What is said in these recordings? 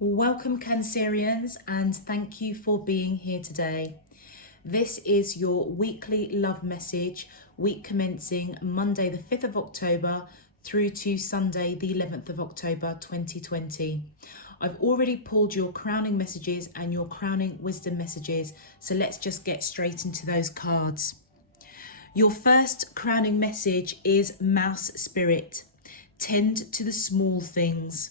Welcome, Cancerians, and thank you for being here today. This is your weekly love message, week commencing Monday the 5th of October through to Sunday the 11th of October 2020. I've already pulled your crowning messages and your crowning wisdom messages, so let's just get straight into those cards. Your first crowning message is Mouse Spirit. Tend to the small things.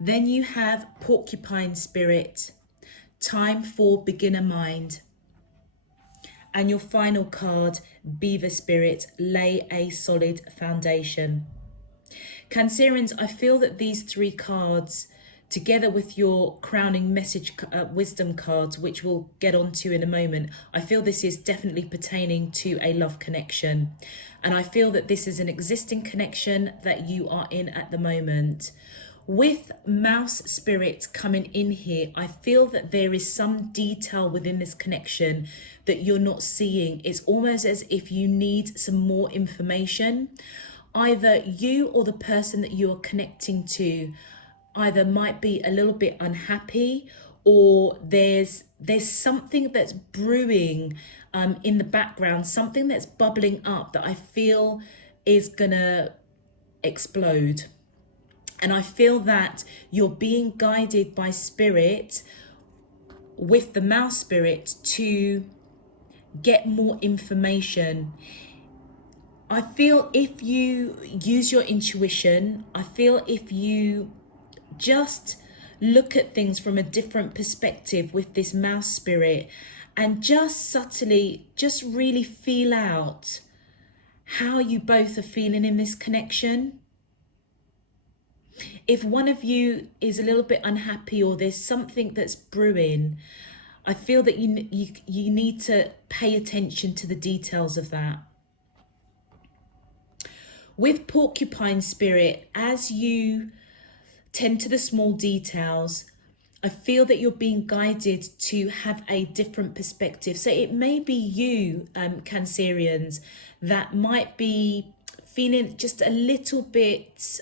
Then you have Porcupine Spirit, time for beginner mind. And your final card, Beaver Spirit, lay a solid foundation. Cancerians, I feel that these three cards, together with your crowning message wisdom cards, which we'll get onto in a moment, I feel this is definitely pertaining to a love connection. And I feel that this is an existing connection that you are in at the moment. With Mouse Spirit coming in here, I feel that there is some detail within this connection that you're not seeing. It's almost as if you need some more information. Either you or the person that you're connecting to either might be a little bit unhappy, or there's something that's brewing in the background, something that's bubbling up that I feel is gonna explode. And I feel that you're being guided by spirit with the Mouse Spirit to get more information. I feel if you use your intuition, I feel if you just look at things from a different perspective with this Mouse Spirit and just subtly, just really feel out how you both are feeling in this connection. If one of you is a little bit unhappy or there's something that's brewing, I feel that you need to pay attention to the details of that. With Porcupine Spirit, as you tend to the small details, I feel that you're being guided to have a different perspective. So it may be you, Cancerians, that might be feeling just a little bit...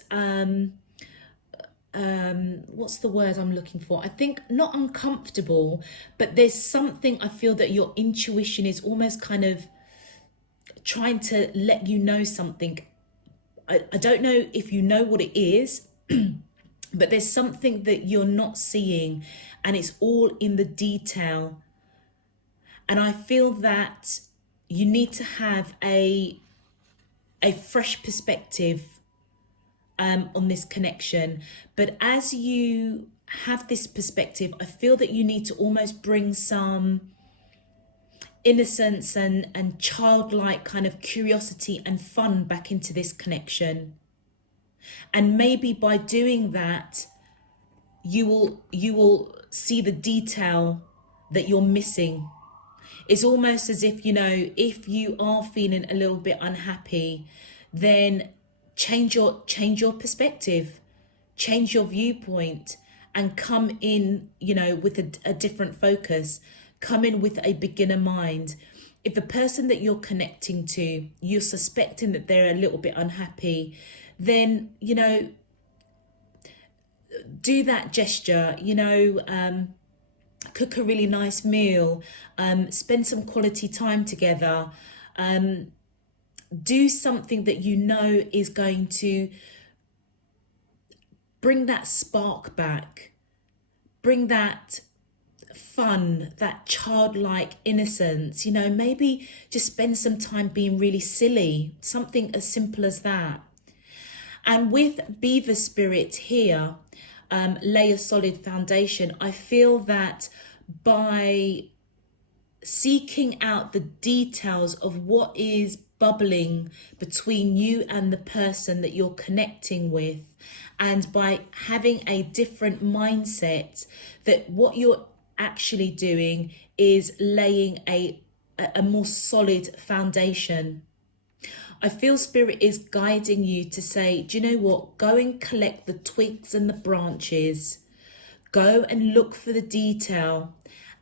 what's the word I'm looking for? I think not uncomfortable, but there's something I feel that your intuition is almost kind of trying to let you know something. I don't know if you know what it is, but there's something that you're not seeing, and it's all in the detail. And I feel that you need to have a fresh perspective on this connection. But as you have this perspective, I feel that you need to almost bring some innocence and childlike kind of curiosity and fun back into this connection. And maybe by doing that, you will see the detail that you're missing. It's almost as if, you know, if you are feeling a little bit unhappy, then change your perspective, change your viewpoint, and come in, you know, with a different focus. Come in with a beginner mind. If the person that you're connecting to, you're suspecting that they're a little bit unhappy, then, you know, do that gesture, you know, cook a really nice meal, spend some quality time together, do something that you know is going to bring that spark back, bring that fun, that childlike innocence. You know, maybe just spend some time being really silly, something as simple as that. And with Beaver Spirit here, lay a solid foundation. I feel that by seeking out the details of what is bubbling between you and the person that you're connecting with, and by having a different mindset, that what you're actually doing is laying a more solid foundation. I feel Spirit is guiding you to say, do you know what? Go and collect the twigs and the branches. Go and look for the detail.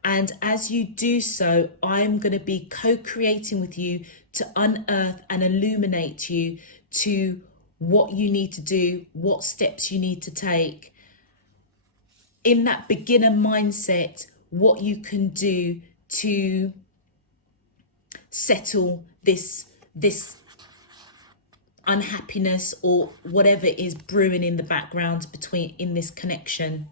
And as you do so, I'm going to be co-creating with you to unearth and illuminate you to what you need to do, what steps you need to take. in that beginner mindset, what you can do to settle this unhappiness or whatever is brewing in the background between in this connection.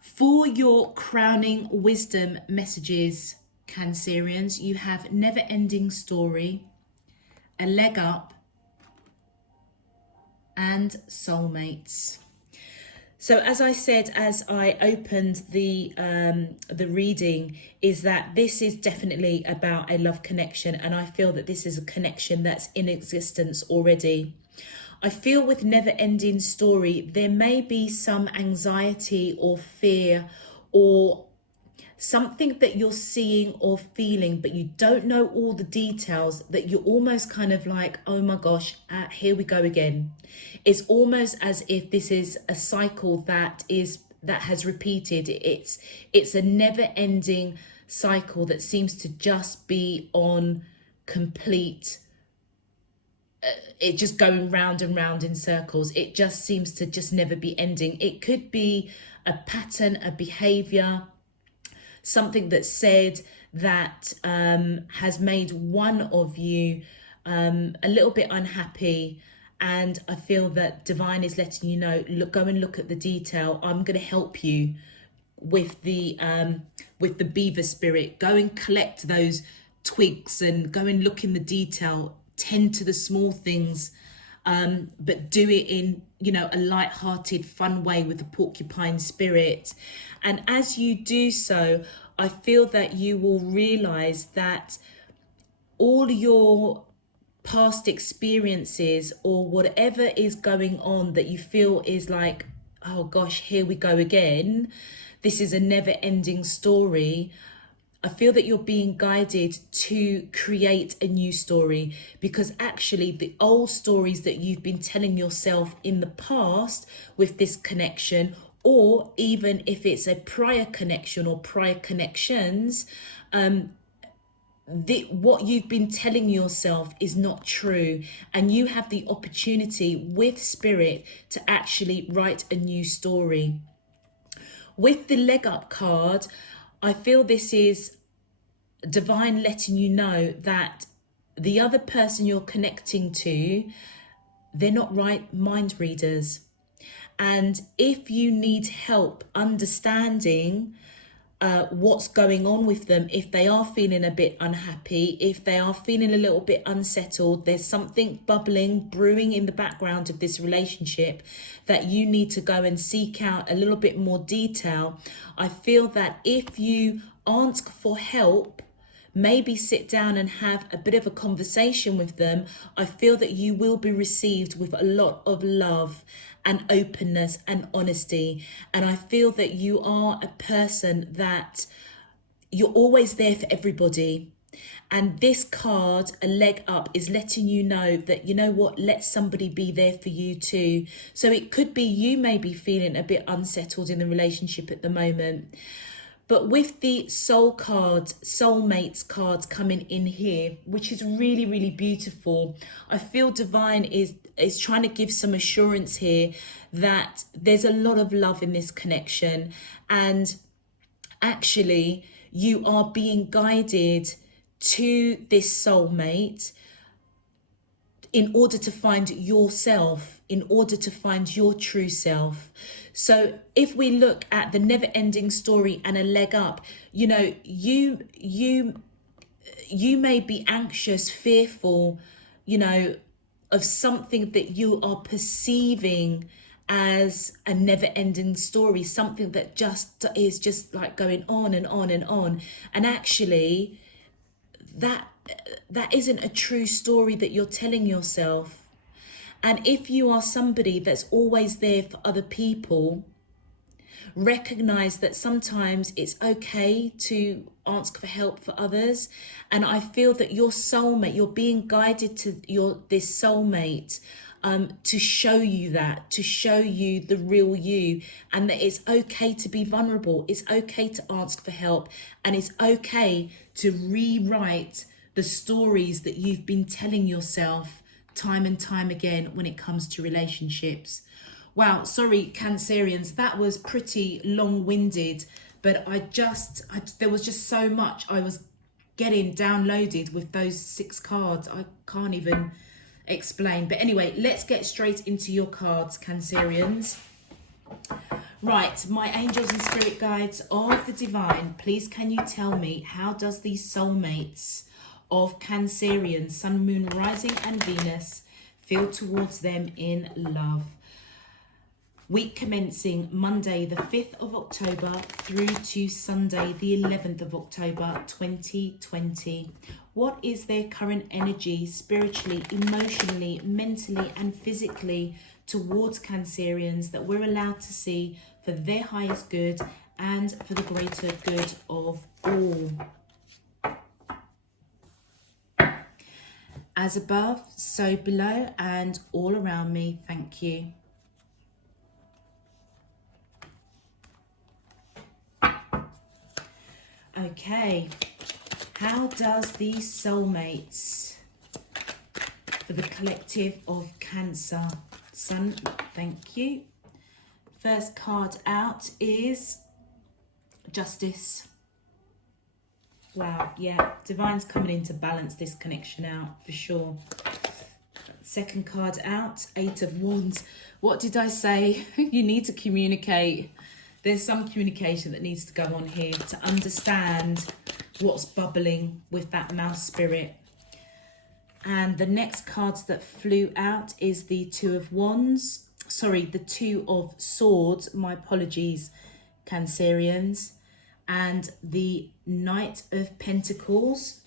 For your crowning wisdom messages, Cancerians, you have never-ending story, a leg up, and soulmates. So as I said, as I opened the reading, is that this is definitely about a love connection, and I feel that this is a connection that's in existence already. I feel with never-ending story, there may be some anxiety or fear or something that you're seeing or feeling, but you don't know all the details, that you're almost kind of like, oh my gosh, here we go again. It's almost as if this is a cycle that has repeated. It's a never-ending cycle that seems to just be on complete, it just going round and round in circles. It just seems to just never be ending. It could be a pattern, a behavior, something that's said that has made one of you a little bit unhappy. And I feel that divine is letting you know, look, go and look at the detail. I'm going to help you with the beaver spirit. Go and collect those twigs and go and look in the detail. Tend to the small things, but do it in, a light-hearted, fun way with the porcupine spirit. And as you do so, I feel that you will realize that all your past experiences or whatever is going on that you feel is like, oh gosh, here we go again. This is a never-ending story. I feel that you're being guided to create a new story, because actually the old stories that you've been telling yourself in the past with this connection, or even if it's a prior connection or prior connections, what you've been telling yourself is not true, and you have the opportunity with spirit to actually write a new story. With the leg up card, I feel this is divine letting you know that the other person you're connecting to, they're not right mind readers. And if you need help understanding what's going on with them, if they are feeling a bit unhappy, if they are feeling a little bit unsettled, there's something bubbling, brewing in the background of this relationship that you need to go and seek out a little bit more detail. I feel that if you ask for help, maybe sit down and have a bit of a conversation with them, I feel that you will be received with a lot of love and openness and honesty. And I feel that you are a person that you're always there for everybody. And this card, a leg up, is letting you know that, you know what, let somebody be there for you too. So it could be you may be feeling a bit unsettled in the relationship at the moment. But with the soul cards, soulmates cards coming in here, which is really, really beautiful, I feel divine is trying to give some assurance here that there's a lot of love in this connection. And actually, you are being guided to this soulmate in order to find yourself, in order to find your true self. So if we look at the never-ending story and a leg up, you may be anxious, fearful, of something that you are perceiving as a never-ending story, something that just is just like going on and on and on. And actually, that isn't a true story that you're telling yourself. And if you are somebody that's always there for other people, recognize that sometimes it's okay to ask for help for others. And I feel that your soulmate, you're being guided to this soulmate to show you that, to show you the real you, and that it's okay to be vulnerable. It's okay to ask for help, and it's okay to rewrite the stories that you've been telling yourself time and time again when it comes to relationships. Wow, sorry, Cancerians, that was pretty long-winded, but there was just so much I was getting downloaded with those 6 cards. I can't even explain. But anyway, let's get straight into your cards, Cancerians. Right, my angels and spirit guides of the divine, please can you tell me, how does these soulmates of Cancerians, Sun, Moon, Rising and Venus feel towards them in love? Week commencing Monday the 5th of October through to Sunday the 11th of October 2020. What is their current energy spiritually, emotionally, mentally and physically towards Cancerians that we're allowed to see for their highest good and for the greater good of all? As above, so below and all around me. Thank you. Okay, how does these soulmates for the collective of Cancer? Sun, thank you. First card out is Justice. Wow, yeah, Divine's coming in to balance this connection out for sure. Second card out, Eight of Wands. What did I say? You need to communicate. There's some communication that needs to go on here to understand what's bubbling with that mouse spirit. And the next cards that flew out is the Two of Wands. Sorry, the Two of Swords. My apologies, Cancerians. And the Knight of Pentacles.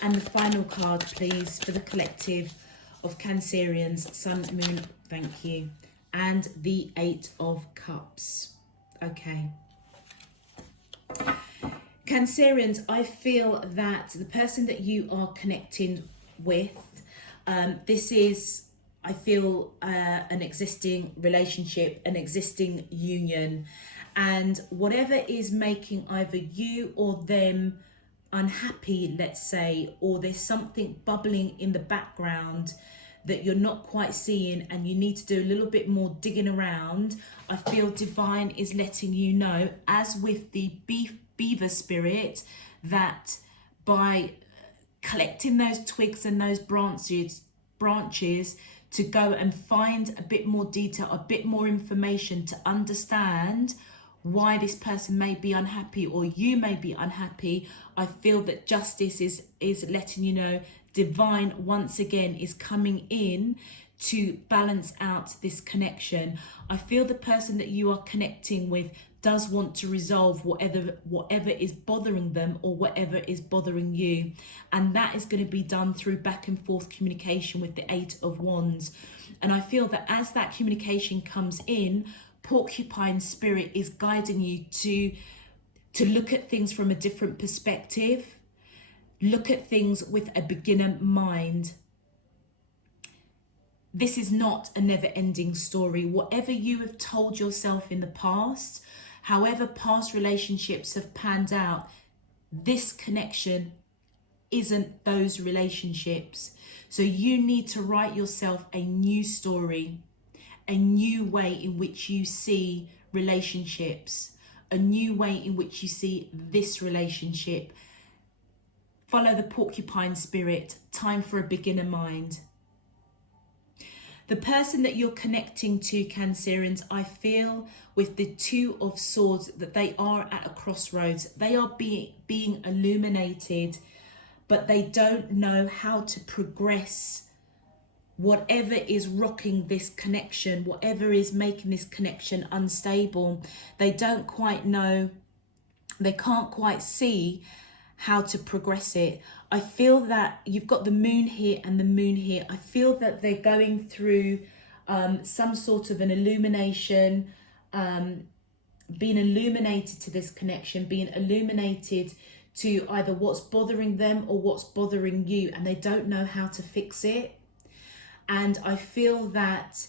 And the final card, please, for the collective of Cancerians, Sun, Moon, thank you. And the Eight of Cups. Okay. Cancerians, I feel that the person that you are connecting with, this is, I feel, an existing relationship, an existing union. And whatever is making either you or them unhappy, let's say, or there's something bubbling in the background that you're not quite seeing and you need to do a little bit more digging around, I feel Divine is letting you know, as with the beaver spirit, that by collecting those twigs and those branches to go and find a bit more detail, a bit more information to understand why this person may be unhappy or you may be unhappy, I feel that Justice is letting you know Divine once again is coming in to balance out this connection. I feel the person that you are connecting with does want to resolve whatever is bothering them or whatever is bothering you. And that is going to be done through back and forth communication with the Eight of Wands. And I feel that as that communication comes in, Porcupine Spirit is guiding you to look at things from a different perspective. Look at things with a beginner mind. This is not a never-ending story. Whatever you have told yourself in the past, however past relationships have panned out, this connection isn't those relationships. So you need to write yourself a new story, a new way in which you see relationships, a new way in which you see this relationship. Follow the Porcupine Spirit. Time for a beginner mind. The person that you're connecting to, Cancerians, I feel with the Two of Swords that they are at a crossroads. They are being illuminated, but they don't know how to progress whatever is rocking this connection, whatever is making this connection unstable. They don't quite know, they can't quite see how to progress it. I feel that you've got the Moon here and the Moon here. I feel that they're going through some sort of an illumination, being illuminated to this connection, being illuminated to either what's bothering them or what's bothering you, and they don't know how to fix it. And I feel that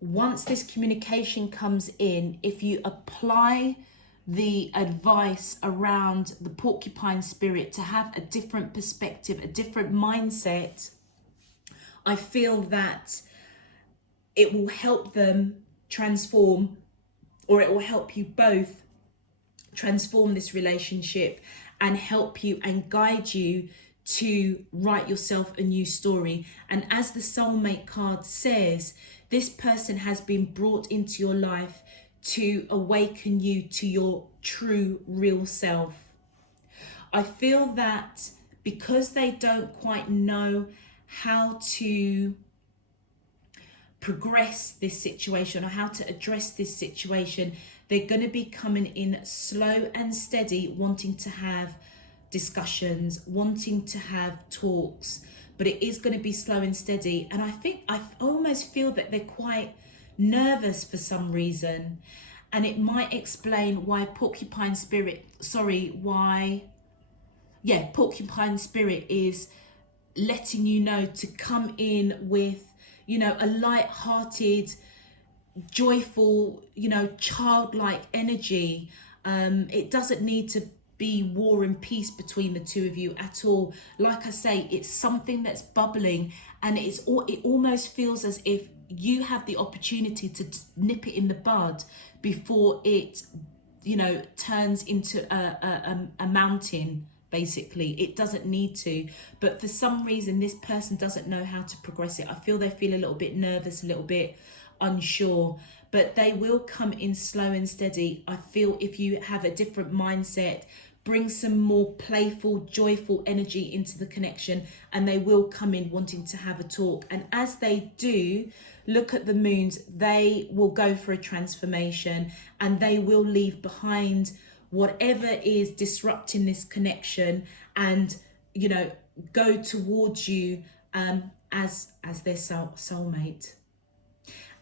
once this communication comes in, if you apply the advice around the Porcupine Spirit to have a different perspective, a different mindset, I feel that it will help them transform, or it will help you both transform this relationship and help you and guide you to write yourself a new story. And as the soulmate card says, this person has been brought into your life to awaken you to your true, real self. I feel that because they don't quite know how to progress this situation or how to address this situation, they're going to be coming in slow and steady, wanting to have discussions, wanting to have talks, but it is going to be slow and steady. And I almost feel that they're quite nervous for some reason, and it might explain why porcupine spirit is letting you know to come in with, a light-hearted, joyful, childlike energy. It doesn't need to be war and peace between the two of you at all. Like I say, it's something that's bubbling, and it almost feels as if you have the opportunity to nip it in the bud before it, turns into a mountain. Basically, it doesn't need to, but for some reason this person doesn't know how to progress it. I feel they feel a little bit nervous, a little bit unsure, but they will come in slow and steady. I feel if you have a different mindset, bring some more playful, joyful energy into the connection, and they will come in wanting to have a talk. And as they do, look at the moons, they will go for a transformation, and they will leave behind whatever is disrupting this connection, and go towards you as their soulmate.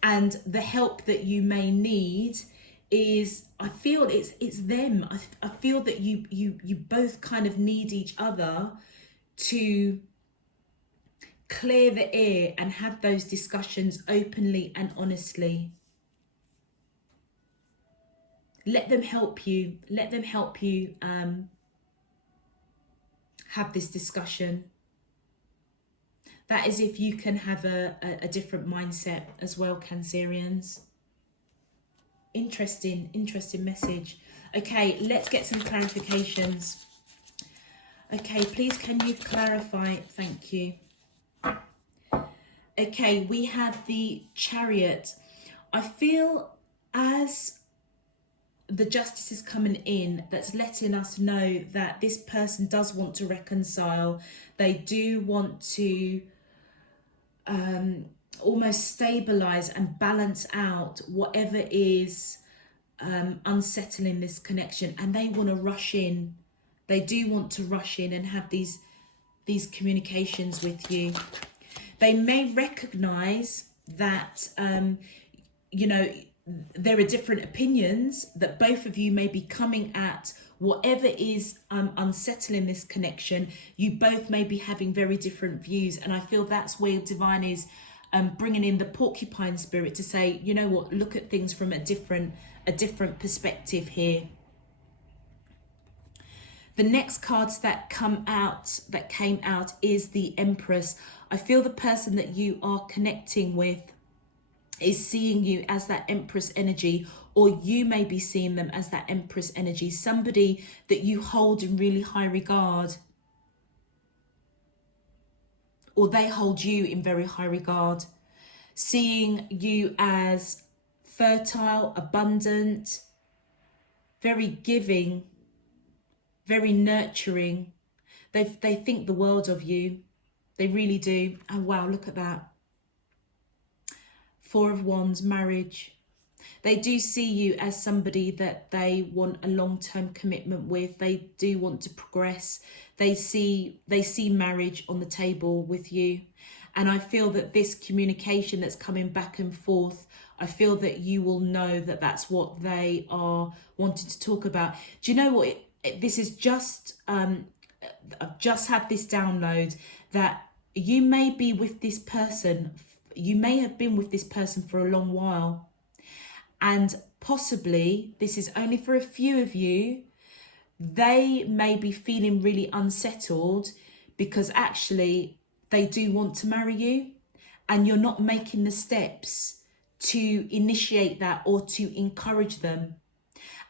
And the help that you may need is, I feel it's them. I feel that you both kind of need each other to clear the air and have those discussions openly and honestly. Let them help you. Let them help you have this discussion. That is if you can have a different mindset as well, Cancerians. Interesting message. Okay, let's get some clarifications. Okay, please can you clarify? Thank you. Okay, we have the Chariot. I feel as the Justice is coming in, that's letting us know that this person does want to reconcile. They do want to almost stabilize and balance out whatever is unsettling this connection, and they want to rush in. They do want to rush in and have these communications with you. They may recognize that there are different opinions, that both of you may be coming at whatever is unsettling this connection. You both may be having very different views, and I feel that's where Divine is bringing in the porcupine spirit to say, you know what, look at things from a different perspective here. The next cards that came out is the Empress. I feel the person that you are connecting with is seeing you as that Empress energy, or you may be seeing them as that Empress energy, somebody that you hold in really high regard, or they hold you in very high regard, seeing you as fertile, abundant, very giving, very nurturing. They think the world of you. They really do. Oh wow, look at that. Four of Wands, marriage. They do see you as somebody that they want a long-term commitment with. They do want to progress. They see marriage on the table with you. And I feel that this communication that's coming back and forth, I feel that you will know that that's what they are wanting to talk about. Do you know what? This is just, I've just had this download that you may be with this person. You may have been with this person for a long while, and possibly this is only for a few of you. They may be feeling really unsettled because actually they do want to marry you. and you're not making the steps to initiate that or to encourage them.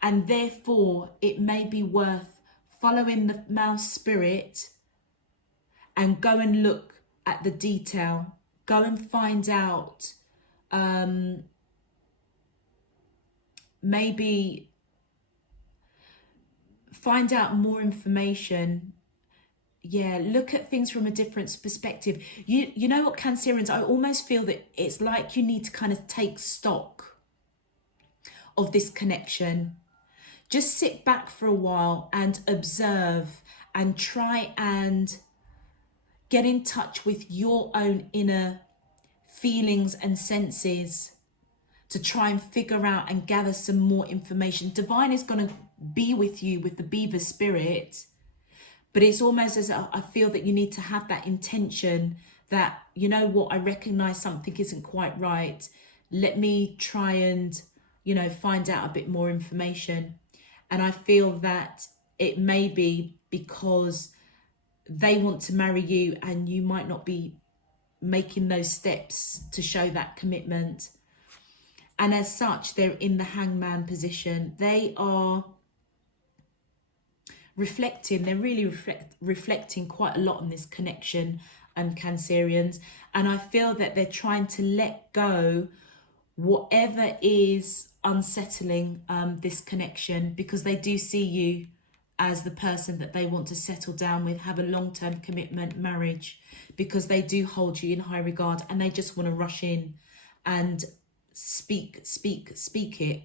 And therefore, it may be worth following the mouse spirit and go and look at the detail. Go and find out, maybe find out more information. Yeah, look at things from a different perspective. You know what, Cancerians, I almost feel that it's like you need to kind of take stock of this connection. Just sit back for a while and observe and try and get in touch with your own inner feelings and senses to try and figure out and gather some more information. Divine is going to be with you with the beaver spirit, but it's almost as I feel that you need to have that intention that, you know what, I recognize something isn't quite right. Let me try and, find out a bit more information. And I feel that it may be because they want to marry you and you might not be making those steps to show that commitment. And as such, they're in the hangman position. They are reflecting, they're really reflecting quite a lot on this connection, Cancerians. And I feel that they're trying to let go whatever is unsettling this connection, because they do see you as the person that they want to settle down with, have a long-term commitment, marriage, because they do hold you in high regard and they just want to rush in and speak it,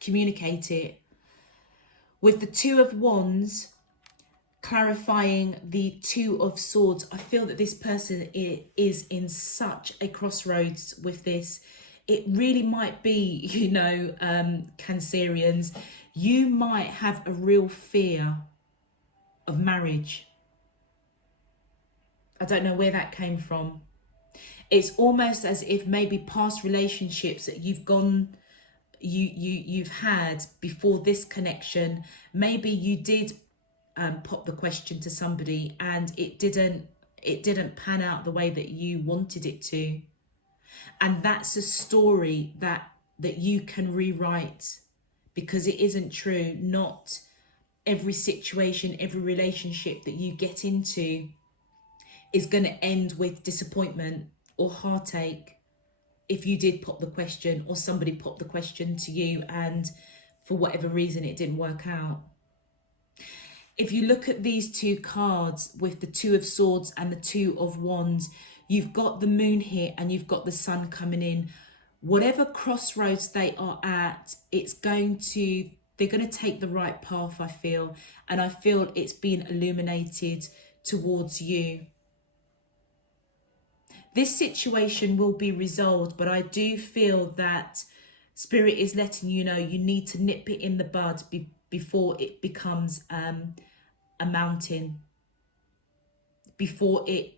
communicate it. With the Two of Wands clarifying the Two of Swords, I feel that this person is in such a crossroads with this. It really might be, Cancerians, you might have a real fear of marriage. I don't know where that came from. It's almost as if maybe past relationships that you've had before this connection, maybe you did pop the question to somebody and it didn't pan out the way that you wanted it to. And that's a story that you can rewrite, because it isn't true. Not every situation, every relationship that you get into is going to end with disappointment or heartache. If you did pop the question, or somebody popped the question to you and for whatever reason it didn't work out. If you look at these two cards with the Two of Swords and the Two of Wands, you've got the moon here and you've got the sun coming in. Whatever crossroads they are at, they're going to take the right path, I feel. And I feel it's being illuminated towards you. This situation will be resolved, but I do feel that Spirit is letting you know you need to nip it in the bud before it becomes a mountain, before it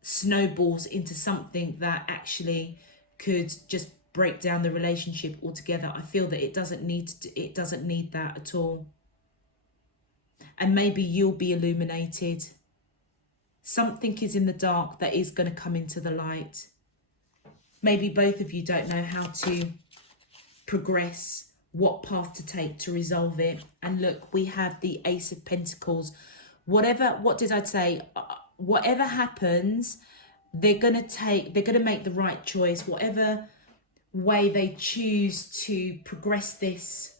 snowballs into something that actually could just break down the relationship altogether. I feel that it doesn't need that at all. And maybe you'll be illuminated. Something is in the dark that is going to come into the light. Maybe both of you don't know how to progress, what path to take to resolve it. And look, we have the Ace of Pentacles. What did I say? Whatever happens, they're going to make the right choice. Whatever way they choose to progress this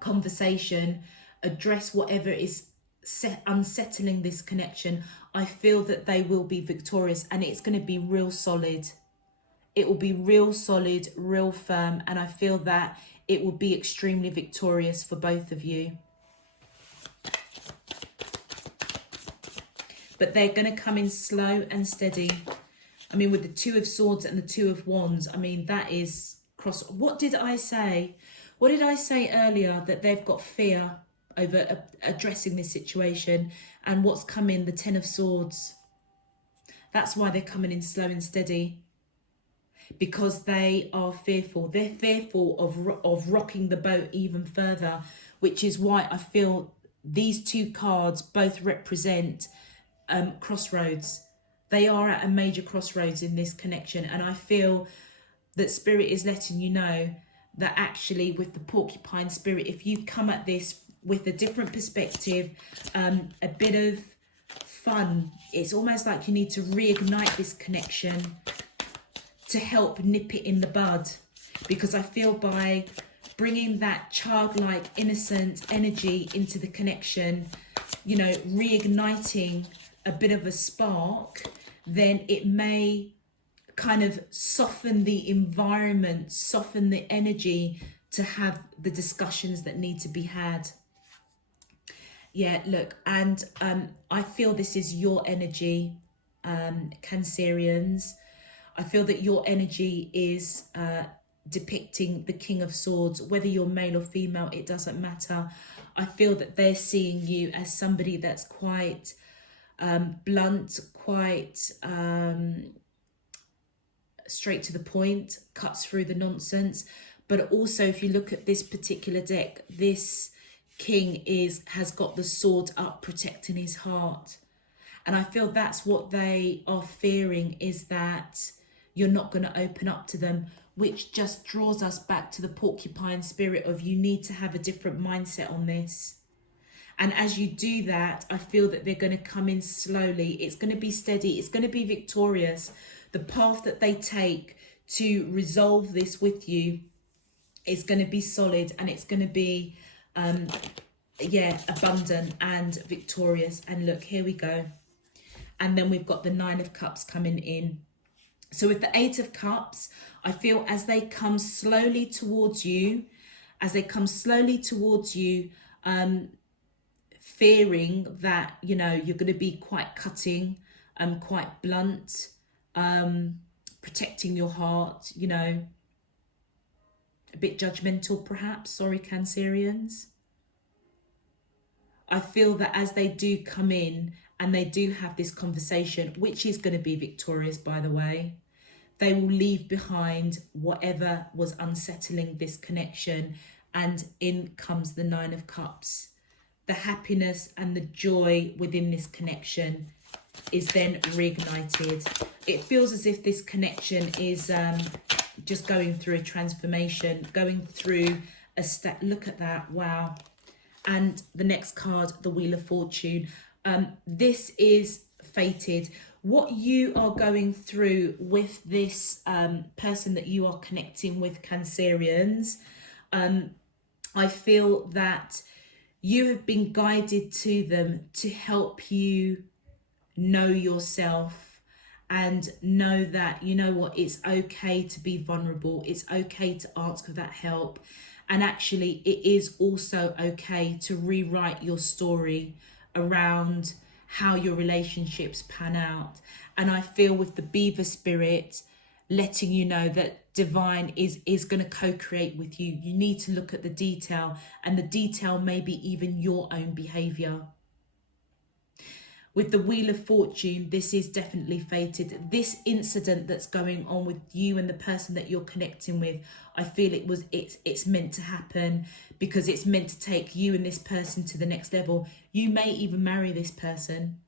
conversation, address whatever is unsettling this connection, I feel that they will be victorious, and it's going to be real solid. It will be real solid, real firm, and I feel that it will be extremely victorious for both of you. But they're going to come in slow and steady. I mean, with the Two of Swords and the Two of Wands, I mean, that is cross. What did I say? What did I say earlier? That they've got fear over addressing this situation. And what's coming? The Ten of Swords. That's why they're coming in slow and steady. Because they are fearful. They're fearful of rocking the boat even further. Which is why I feel these two cards both represent crossroads. They are at a major crossroads in this connection, and I feel that Spirit is letting you know that actually with the porcupine spirit, if you come at this with a different perspective, a bit of fun, it's almost like you need to reignite this connection to help nip it in the bud. Because I feel by bringing that childlike, innocent energy into the connection, you know, reigniting a bit of a spark, then it may kind of soften the environment, soften the energy to have the discussions that need to be had. Yeah, look, and I feel this is your energy, Cancerians. I feel that your energy is depicting the King of Swords. Whether you're male or female, it doesn't matter. I feel that they're seeing you as somebody that's quite blunt, quite straight to the point, cuts through the nonsense. But also, if you look at this particular deck, this king has got the sword up, protecting his heart. And I feel that's what they are fearing, is that you're not going to open up to them, which just draws us back to the porcupine spirit of you need to have a different mindset on this. And as you do that, I feel that they're going to come in slowly. It's going to be steady. It's going to be victorious. The path that they take to resolve this with you is going to be solid, and it's going to be, abundant and victorious. And look, here we go. And then we've got the 9 of Cups coming in. So with the 8 of Cups, I feel as they come slowly towards you, fearing that, you know, you're going to be quite cutting, quite blunt, protecting your heart, you know, a bit judgmental perhaps. Sorry, Cancerians. I feel that as they do come in and they do have this conversation, which is going to be victorious, by the way, they will leave behind whatever was unsettling this connection, and in comes the 9 of Cups. The happiness and the joy within this connection is then reignited. It feels as if this connection is just going through a transformation, going through a step. Look at that, wow. And the next card, the Wheel of Fortune. This is fated. What you are going through with this person that you are connecting with, Cancerians, I feel that you have been guided to them to help you know yourself and know that, you know what, it's okay to be vulnerable. It's okay to ask for that help. And actually, it is also okay to rewrite your story around how your relationships pan out. And I feel with the Beaver spirit letting you know that divine is going to co-create with you. You need to look at the detail, and the detail may be even your own behavior. With the Wheel of Fortune, this is definitely fated. This incident that's going on with you and the person that you're connecting with, I feel it's meant to happen, because it's meant to take you and this person to the next level. You may even marry this person,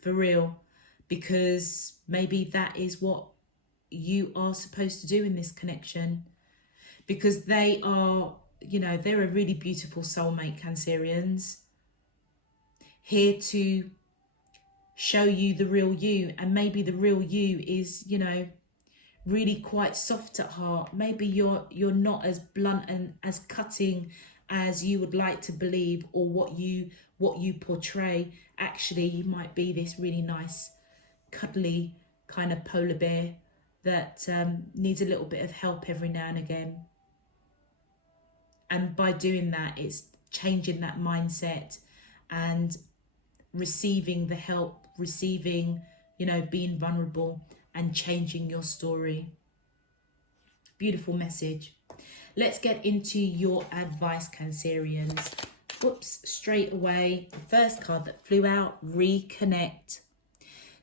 for real, because maybe that is what you are supposed to do in this connection, because they are, you know, they're a really beautiful soulmate, Cancerians, here to show you the real you. And maybe the real you is, you know, really quite soft at heart. Maybe you're not as blunt and as cutting as you would like to believe, or what you portray. Actually, you might be this really nice, cuddly kind of polar bear that needs a little bit of help every now and again. And by doing that, it's changing that mindset and receiving the help, receiving, you know, being vulnerable and changing your story. Beautiful message. Let's get into your advice, Cancerians. Whoops, straight away, the first card that flew out, reconnect.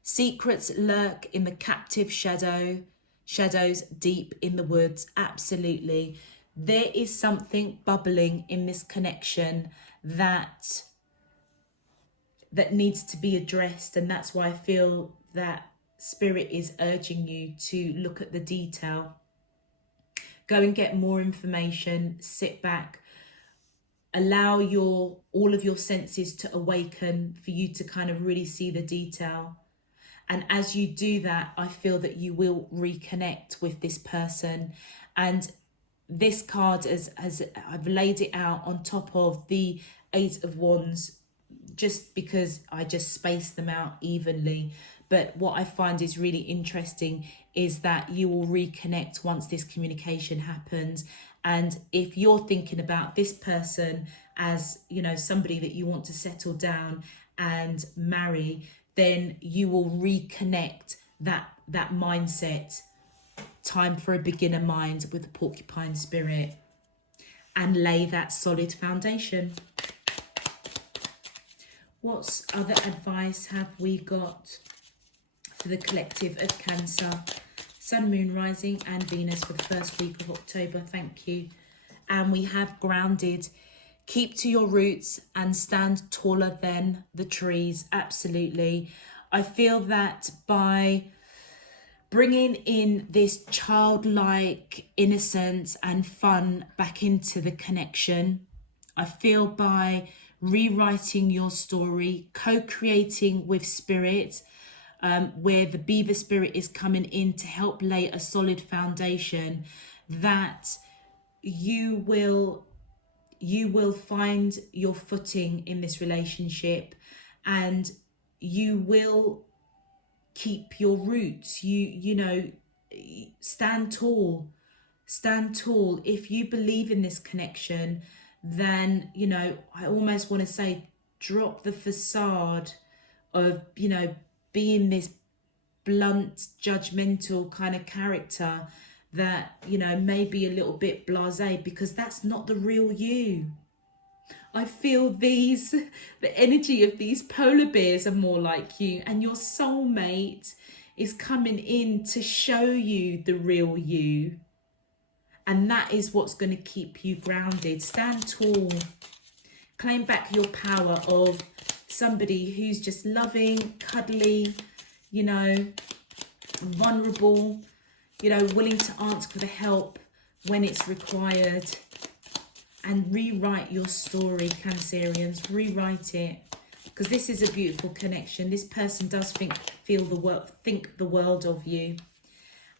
Secrets lurk in the captive shadows deep in the woods. Absolutely. There is something bubbling in this connection that needs to be addressed, and that's why I feel that Spirit is urging you to look at the detail. Go and get more information, sit back, allow all of your senses to awaken for you to kind of really see the detail. And as you do that, I feel that you will reconnect with this person. And this card, as I've laid it out on top of the Eight of Wands, just because I just spaced them out evenly. But what I find is really interesting is that you will reconnect once this communication happens. And if you're thinking about this person as, you know, somebody that you want to settle down and marry, then you will reconnect that mindset. Time for a beginner mind with the porcupine spirit, and lay that solid foundation. What other advice have we got for the collective of Cancer? Sun, Moon, Rising and Venus for the first week of October. Thank you. And we have grounded. Keep to your roots and stand taller than the trees. Absolutely. I feel that by bringing in this childlike innocence and fun back into the connection, I feel by rewriting your story, co-creating with Spirit, where the beaver spirit is coming in to help lay a solid foundation, that you will find your footing in this relationship, and you will keep your roots. You know, stand tall. If you believe in this connection, then, you know, I almost want to say, drop the facade of, you know, being this blunt, judgmental kind of character that, you know, may be a little bit blasé, because that's not the real you. I feel the energy of these polar bears are more like you, and your soulmate is coming in to show you the real you. And that is what's going to keep you grounded. Stand tall. Claim back your power of somebody who's just loving, cuddly, you know, vulnerable, you know, willing to ask for the help when it's required. And rewrite your story, Cancerians. Rewrite it, because this is a beautiful connection. This person does think the world of you.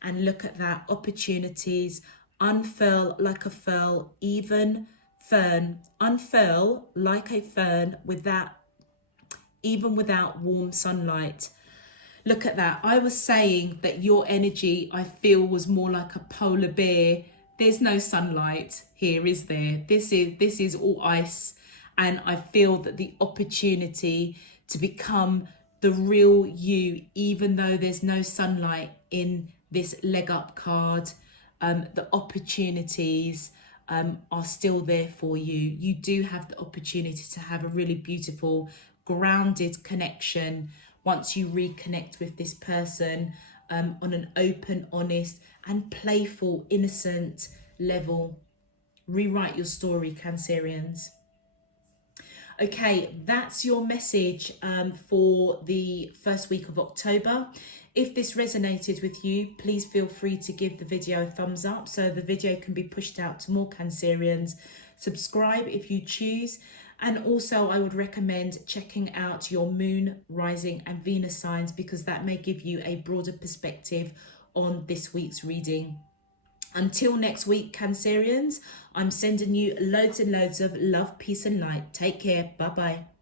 And look at that, opportunities. Unfurl like a furl, even fern. Unfurl like a fern even without warm sunlight. Look at that. I was saying that your energy, I feel, was more like a polar bear. There's no sunlight here, is there? This is all ice. And I feel that the opportunity to become the real you, even though there's no sunlight in this leg up card, the opportunities are still there for you. You do have the opportunity to have a really beautiful, grounded connection once you reconnect with this person on an open, honest and playful, innocent level. Rewrite your story, Cancerians. Okay, that's your message for the first week of October. If this resonated with you, please feel free to give the video a thumbs up so the video can be pushed out to more Cancerians. Subscribe if you choose. And also I would recommend checking out your Moon, Rising and Venus signs, because that may give you a broader perspective on this week's reading. Until next week, Cancerians, I'm sending you loads and loads of love, peace and light. Take care. Bye-bye.